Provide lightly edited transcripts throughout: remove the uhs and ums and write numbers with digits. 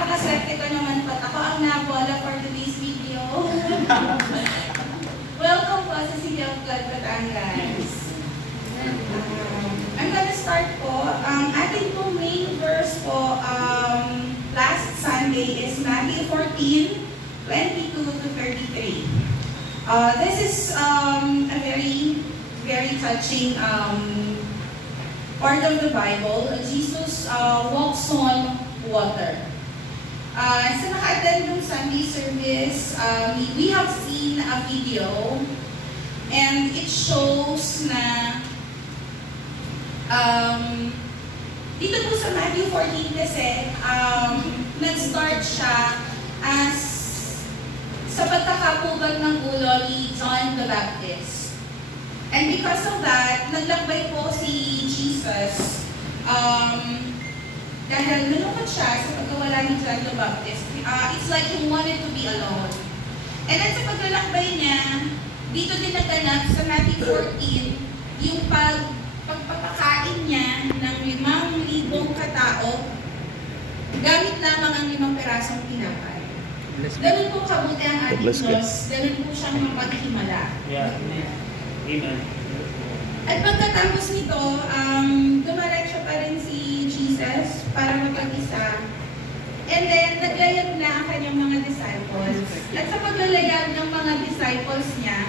napakaswerte ko naman po. Ako ang nabola for today's video. Welcome po sa City of God, Batangas. I'm gonna start po. Ang ating po main verse po last Sunday is Matthew 14, 22 to 33. This is a very touching part of the Bible. Jesus walks on water. Sa naka-attend ng Sunday service, we have seen a video and it shows na dito po sa Matthew 14 kasi nag-start siya as sa pagkakapugad ng ulo ni John the Baptist. And because of that, naglakbay po si Jesus dahil nalungkot siya sa pagkawala ni John the Baptist. It's like he wanted to be alone. And then sa paglalakbay niya, dito din naganap sa Matthew 14, yung pagpapakain niya ng 5,000 katao, gamit lamang ang 5 pirasong tinapay. Ganun po kabuti ang ating Diyos, ganun po siyang mapaghimala. Yeah. Amen. At pagkatapos nito, dumaretso pa rin si Jesus para mapag-isa. And then, naglayag na ang kanyang mga disciples. At sa paglalayag ng mga disciples niya,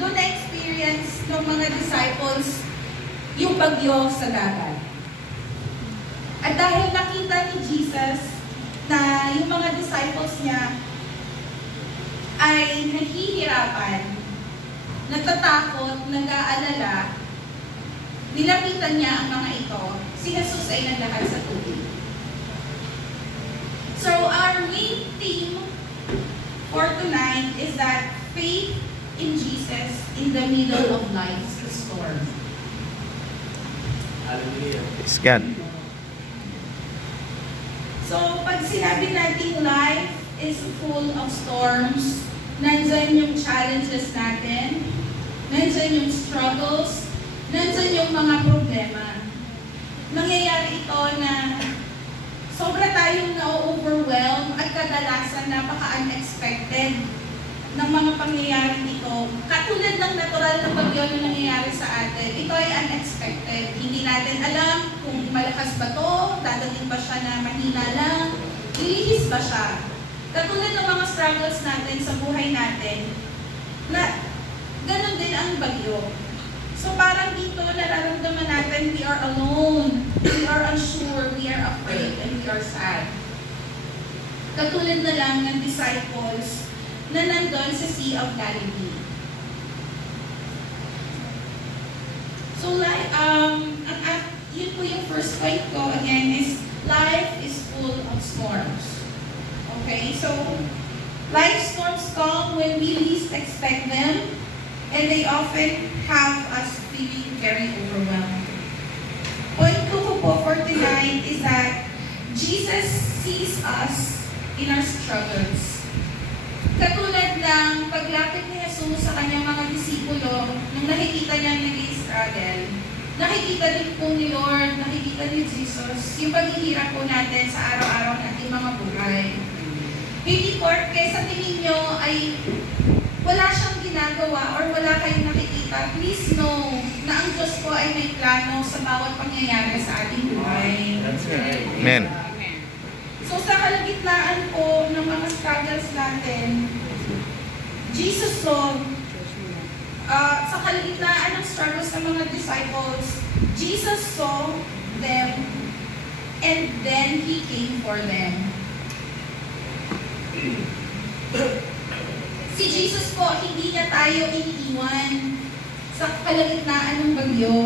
doon na-experience ng mga disciples yung bagyo sa dagat. At dahil nakita ni Jesus na yung mga disciples niya ay nahihirapan, natatakot, nag-aalala, nilapitan niya ang mga ito, si Jesus ay naglakad sa tubig. So our main theme for tonight is that faith in Jesus in the middle of life's storm. Hallelujah. It's God. So, pag sinabi natin life is full of storms, nandyan yung challenges natin, nandyan yung struggles, nandyan yung mga problema. Nangyayari ito na sobra tayong na-overwhelm at kadalasan napaka-unexpected ng mga pangyayari dito. Katulad ng natural na bagyo na nangyayari sa atin, ito ay unexpected. Hindi natin alam kung malakas ba ito, dadating ba siya na mahina lang, ilihis ba siya. Katulad ng mga struggles natin sa buhay natin, na ganun din ang bagyo. So parang dito nararamdaman natin, we are alone, we are unsure, we are afraid, and we are sad. Katulad na lang ng disciples na nandun sa Sea of Galilee. So like, yun po yung first point ko again is, life is full of storms. Okay, so life storms come when we least expect them, and they often have us feeling very overwhelmed. Point 2 ko po for tonight is that Jesus sees us in our struggles. Katulad ng paglapit ni Jesus sa kanyang mga disipulo, nung nakikita niya nag-i-struggle, nakikita din po ni Lord, nakikita ni Jesus, yung paghihirap po natin sa araw-araw nating mga buhay. Hindi porke sa tingin nyo ay wala siyang ginagawa or wala kayong nakikita, please know na ang Diyos po ay may plano sa bawat pangyayari sa ating buhay. That's right. Amen. So sa kalagitnaan po ng mga struggles natin, Jesus saw, sa kalagitnaan ng struggles ng mga disciples, Jesus saw them and then He came for them. Si Jesus po, hindi niya tayo iniiwan sa kalagitnaan ng bagyo.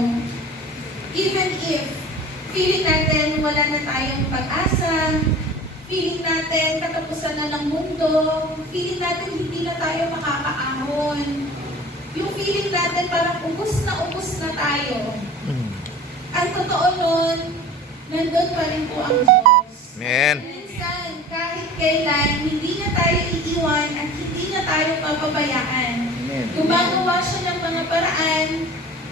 Even if feeling natin wala na tayong pag-asa, feeling natin katapusan na ng mundo, feeling natin hindi na tayo makakaahon, yung feeling natin parang ubos na tayo. Ang totoo nun, nandun pa rin po ang Diyos. Amen. Minsan, kahit kailan, hindi niya tayo iiwan at hindi niya tayo papabayaan. Gumagawa siya ng mga paraan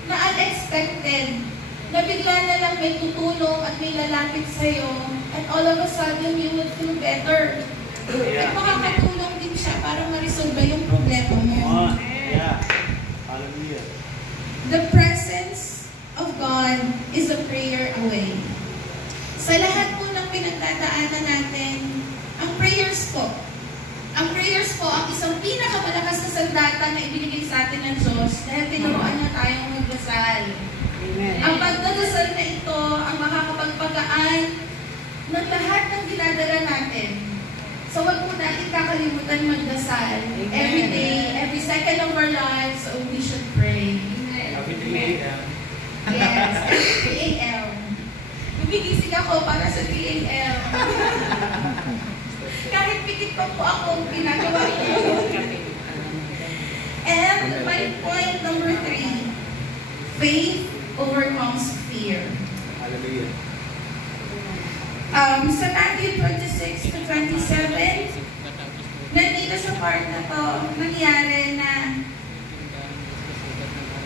na unexpected, na bigla na lang may tutulong at may lalapit sa'yo, and all of a sudden, you will feel better. At makakatulong din siya para ma-resolve yung problema mo. Yeah. Hallelujah. The presence of God is a prayer away. Sa lahat po ng pinagdadaanan natin, ang prayers po, ang isang pinakamalakas na sandata na ibinigay sa atin ng Diyos dahil tinuruan niya tayong magdasal. Amen. Ang pagdadasal na ito ang makakapagpagaan ng lahat ng dinadala natin. So wag po natin kakalimutan magdasal. Amen. Every day, every second of our lives, so we should pray. Happy to meet you. Yes, every 3 a.m. Gumigising ako para sa 3 a.m. Kahit pikit pa po ako, ginagawa ko. And my point number 3, faith overcomes fear. Hallelujah. Sa Matthew 26 to 27, nandito sa part na to, nangyari na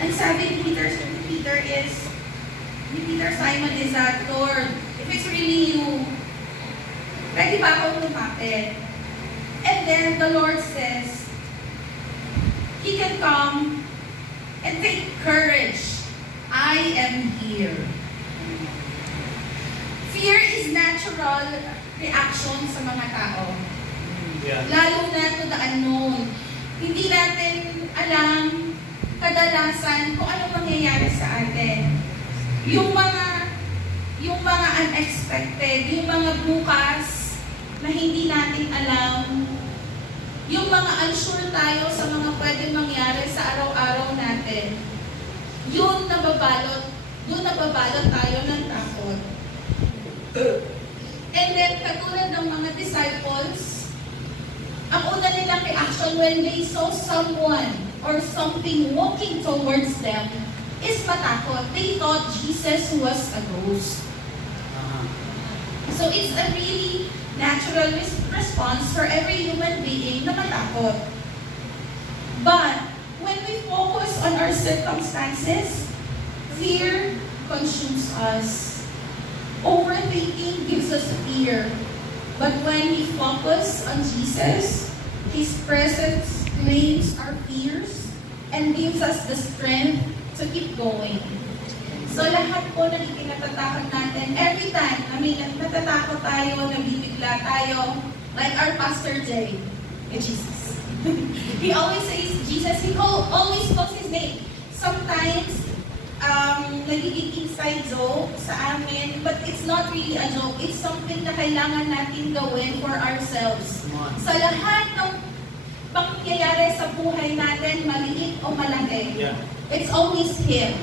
ang sabi ni Peter Simon is that, Lord, if it's really you, pwede ba akong lumapit? And then the Lord says, he can come and take courage. I am here. Fear is natural reaction sa mga tao. Yeah. Lalo na to the unknown. Hindi natin alam kadalasan kung ano mangyayari sa atin. Yung mga unexpected, yung mga bukas na hindi natin alam, yung mga unsure tayo sa mga pwedeng mangyari sa araw-araw natin, doon nababalot tayo ng takot. And then, katulad ng mga disciples, ang una nilang reaction when they saw someone or something walking towards them is matakot. They thought Jesus was a ghost. So it's a really natural response for every human being na matakot. But when we focus on our circumstances, fear consumes us. Overthinking gives us fear. But when we focus on Jesus, His presence claims our fears and gives us the strength to keep going. So lahat po ng ikinatatakot natin, every time, natatakot tayo, nabibigla tayo, like our Pastor Jay, Jesus. He always says Jesus, he always calls His name. Sometimes, nagiging inside joke sa amin, but it's not really a joke. It's something na kailangan natin gawin for ourselves. Sa lahat ng pangyayari sa buhay natin, maliit o malaki, it's always Him.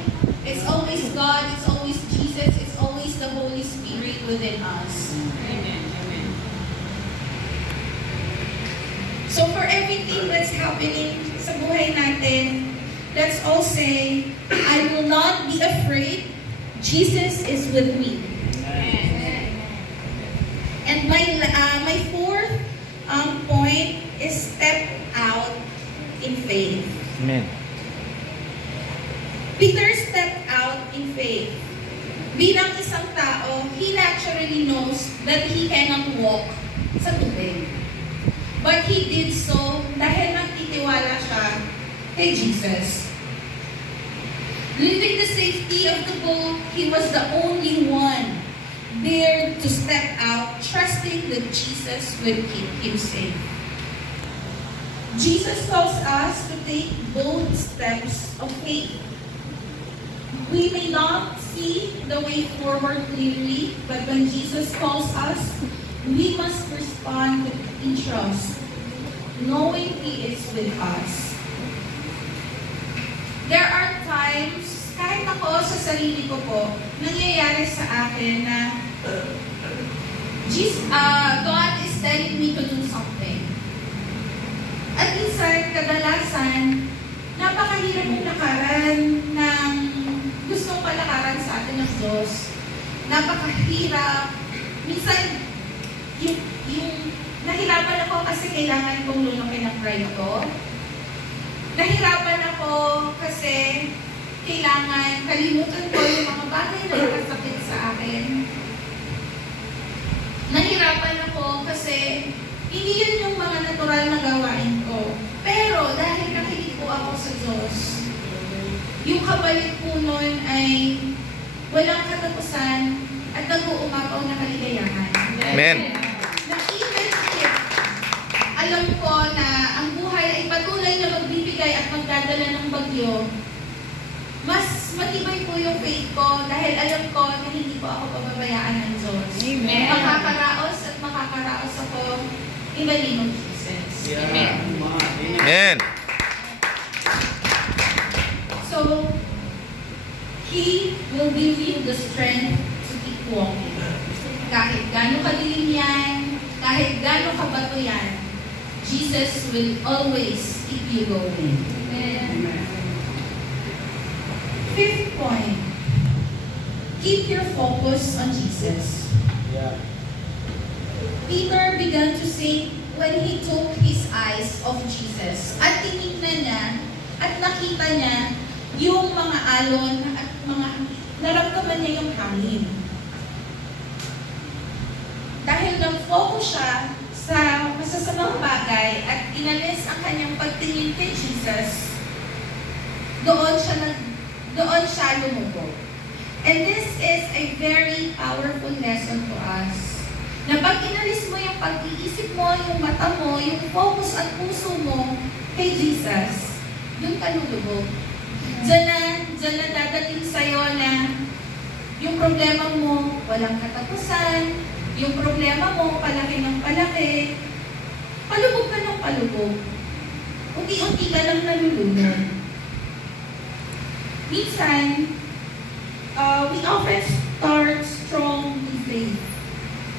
It's always God, it's always Jesus, it's always the Holy Spirit within us. Amen. Amen. So for everything that's happening sa buhay natin, let's all say, I will not be afraid. Jesus is with me. Amen. And my fourth point is step out in faith. Amen. Peter stepped out in faith. Bilang isang tao, he naturally knows that he cannot walk sa tubig. But he did so dahil nagtitiwala siya kay Jesus. Leaving the safety of the boat, he was the only one there to step out, trusting that Jesus will keep him safe. Jesus calls us to take bold steps of faith. We may not see the way forward clearly, but when Jesus calls us, we must respond in trust, knowing He is with us. There are times, kahit ako sa sarili ko po, nangyayari sa akin na God is telling me to do something. At minsan, kadalasan, napakahirap ng lakaran ng gustong palakaran sa atin ng Diyos. Napakahirap. Minsan, yung nahirapan ako kasi kailangan kong lunukin ang pride ko. Nahirapan ako kasi kailangan kalimutan ko yung mga bagay na nakasakit sa akin. kasi hindi yun yung mga natural na gawain ko. Pero dahil nakinig po ako sa Diyos, yung kapalit po nun ay walang katapusan at nag-uumapaw na kaligayahan. Amen. Na even if alam ko na ang buhay ay patuloy na magbibigay at magdadala ng bagyo, mas matibay po yung faith ko dahil alam ko na hindi po ako pababayaan ng Diyos. Amen. Makakaraos at makakaraos ako in the name of Jesus. Yeah. Amen. Amen. So, He will give you the strength to keep walking. Kahit gaano kadilim yan, kahit gaano kabato yan, Jesus will always keep you going. Amen. Fifth point, keep your focus on Jesus. Yeah. Peter began to sink when he took his eyes off Jesus. At tinignan niya at nakita niya yung mga alon at mga naramdaman niya yung hangin. Dahil nag-focus siya sa masasamang bagay at inalis ang kanyang pagtingin kay Jesus, doon siya lumubog. And this is a very powerful lesson to us. Na pag inalis mo yung pag-iisip mo, yung mata mo, yung focus at puso mo kay Jesus, doon ka lulubog. Diyan na dadating sa'yo na yung problema mo walang katapusan, yung problema mo palaki ng palaki, palubog ka ng palubog. Unti-unti ka lang nalulunod. Minsan, we often start strong in faith.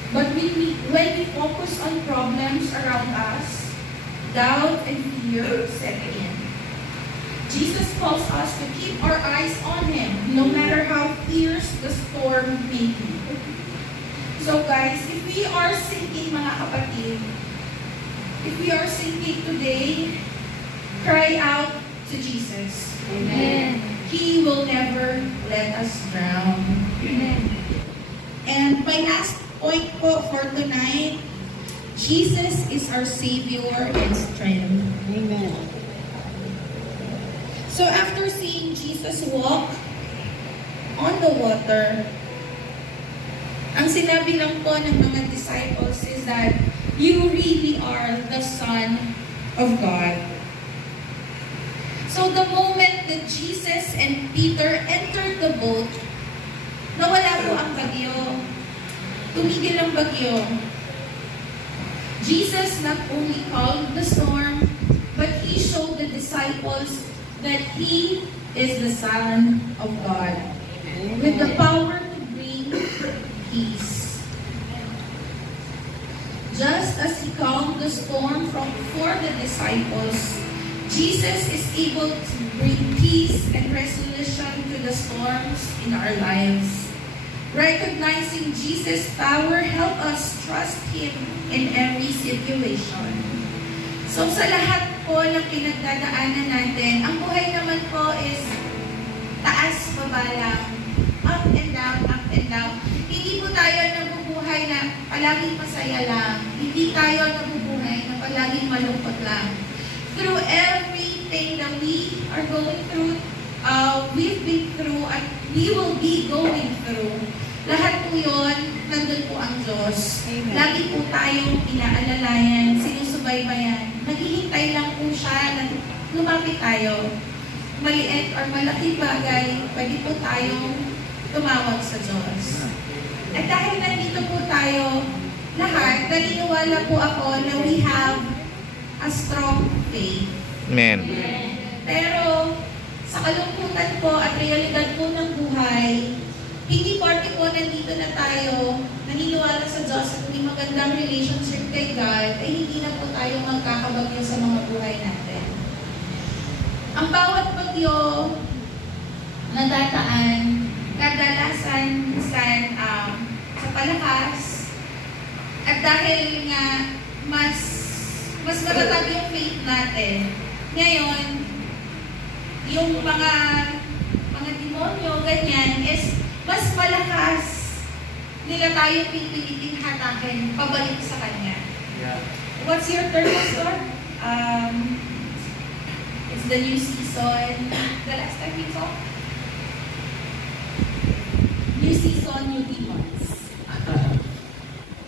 But when we focus on problems around us, doubt and fear set in. Jesus calls us to keep our eyes on Him, no matter how fierce the storm may be. So guys, if we are sinking, mga kapatid, if we are sinking today, cry out to Jesus. Amen. He will never let us drown. Amen. And my last point po for tonight, Jesus is our Savior and strength. Amen. So after seeing Jesus walk on the water, ang sinabi lang po ng mga disciples is that you really are the Son of God. So the moment that Jesus and Peter entered the boat, nawala po ang bagyo. Tumigil ang bagyo. Jesus not only calmed the storm, but He showed the disciples that He is the Son of God, with the power to bring peace. Just as He calmed the storm for the disciples, Jesus is able to bring peace and resolution to the storms in our lives. Recognizing Jesus' power help us trust Him in every situation. So sa lahat po ng pinagdadaanan natin, ang buhay naman po is taas, baba lang, up and down, up and down. Hindi po tayo nabubuhay na palaging masaya lang. Hindi tayo nabubuhay na palaging malungkot lang. Through everything that we are going through, we've been through, at we will be going through, lahat po yun, nandun po ang Diyos. Amen. Lagi po tayong inaalalayan, sinusubaybayan. Naghihintay lang po siya na lumapit tayo. Maliit or malaking bagay, pwede po tayong tumawag sa Diyos. At dahil nandito po tayo, lahat, naniniwala po ako na we have a strong faith. Amen. Pero, sa kalungkutan po at realidad po ng buhay, hindi parte po nandito na tayo, naniniwala sa Diyos at may magandang relationship kay God, ay hindi na po tayo magkakabagyo sa mga buhay natin. Ang bawat bagyo na dataan, kadalasan minsan sa palakas, at dahil nga mas matatag yung faith natin, ngayon, yung mga demonyo, ganyan, is mas malakas nila tayo pipilitin hatakin pabalik sa Kanya. Yeah. What's your third pastor? It's the new season. The last time we saw? New season, new demons.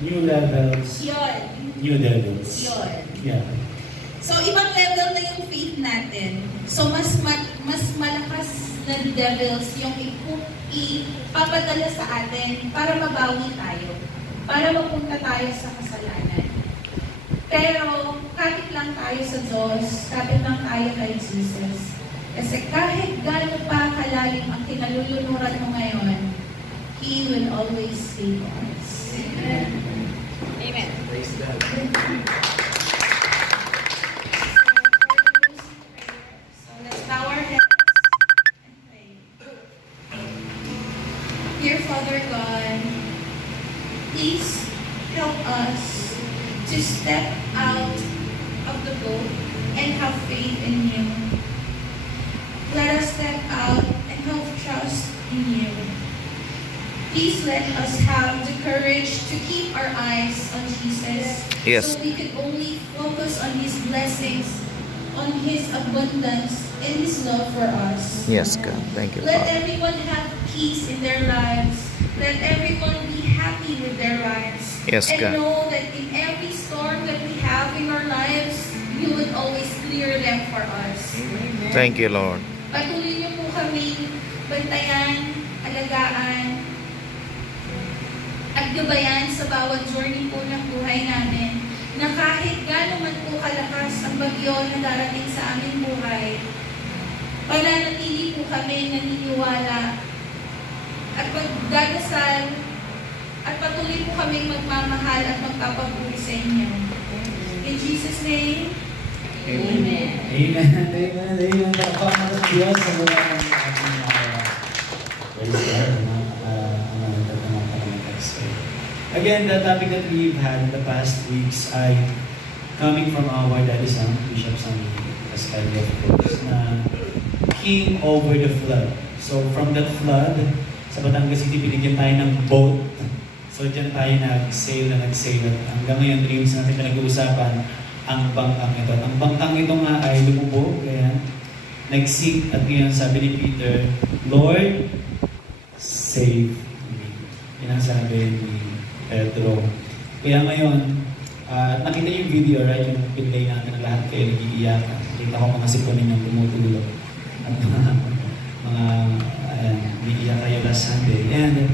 New levels, Yun. new devils. Yun. Yeah. So, ibang level na yung faith natin. So, mas malakas na devils yung ipapadala sa atin para mabawi tayo. Para mapunta tayo sa kasalanan. Pero, kapit lang tayo sa Diyos, kapit lang tayo kay Jesus. Kasi kahit gano'n pa kalalim ang kinalulunuran mo ngayon, He will always save us. Amen. Amen. Praise God. So let's bow our heads and pray. Dear Father God, please help us to step out of the boat and have faith in You. Let us step out and have trust in You. Please let us have the courage to keep our eyes on Jesus. Yes. So we can only focus on His blessings, on His abundance, and His love for us. Yes, God. Thank you, Let Father. everyone have peace in their lives. Let everyone be happy with their lives. Yes, and God. know that in every storm that we have in our lives, You would always clear them for us. Thank you, Lord. Patuloy niyo po kami bantayan, alagaan, at gabayan sa bawat journey po ng buhay namin, na kahit gano'n man po kalakas ang bagyo na darating sa aming buhay, pananatili po kami naniniwala at magdadasal at patuloy po kaming magmamahal at magpapagpuri sa inyo. In Jesus' name, Amen. Amen. Amen. Amen. Pagpapakan ng Diyos sa mga ating praise God. Again, the topic that we've had in the past weeks ay coming from our Daddy Sam, Bishop Sam Cascali, of course, na King over the flood. So from that flood, sa Batangas City, binigyan tayo ng boat. So dyan tayo nag-sail. Hanggang ngayon, dreams natin pinag-uusapan ang bangkang ito. Ang bangkang ito nga ay lumubog, kaya nag-sink at ngayon sabi ni Peter, Lord, save me. Yan ang sabi ni Pedro. Kaya ngayon, nakita yung video, right? Yung pinlay natin na lahat kayo nag-iiyak. Nakita ko mga sipunin yung tumutulog. At mga, nag-iiyak kayo last Sunday. And